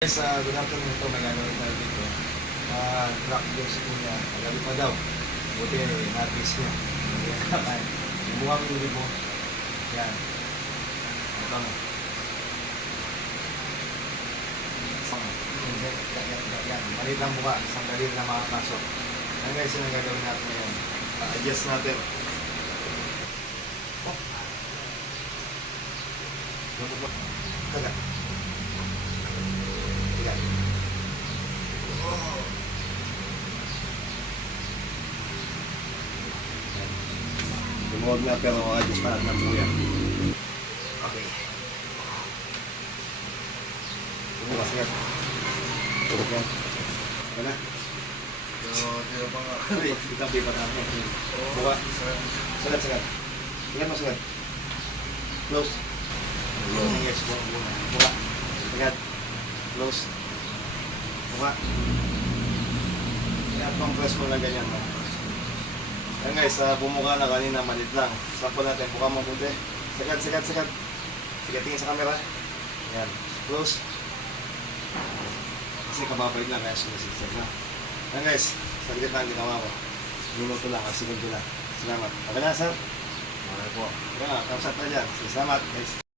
Guys, good afternoon ito, may gagawin tayo dito. Drop doon si Kuya, magabi pa daw. Buti, na-kiss niya. Bumukhang yung libo. Yan. Ito na. Yan, maliit lang buka, isang dalil na makapasok. Yan guys, yun ang gagawin natin ngayon. Adjust natin. Taga. Taga. Lumuwag na pero adjust pa natin ang buya. Okay. Lumuwas yan. Tulog yan. Ano na? Tira pa nga. Itabi pa natin. Buka. Sagat, sagat. Tingnan mo, sagat. Close. Yes, buka. Sagat. Close. Buka. Kaya pang press mo lang ganyan. Yan guys, bumuka na kanina, malit lang. Sample natin, buka mo buti. Sagat, sagat, sagat. Sige, tingin sa camera. Yan. Close. Kasi kababay lang, kaya sumasisig na. Yan guys, saglit lang ginawa ko. Minuto lang, segundo lang. Salamat. Okay na, sir? Okay po. Yan, kausap na dyan. Salamat guys.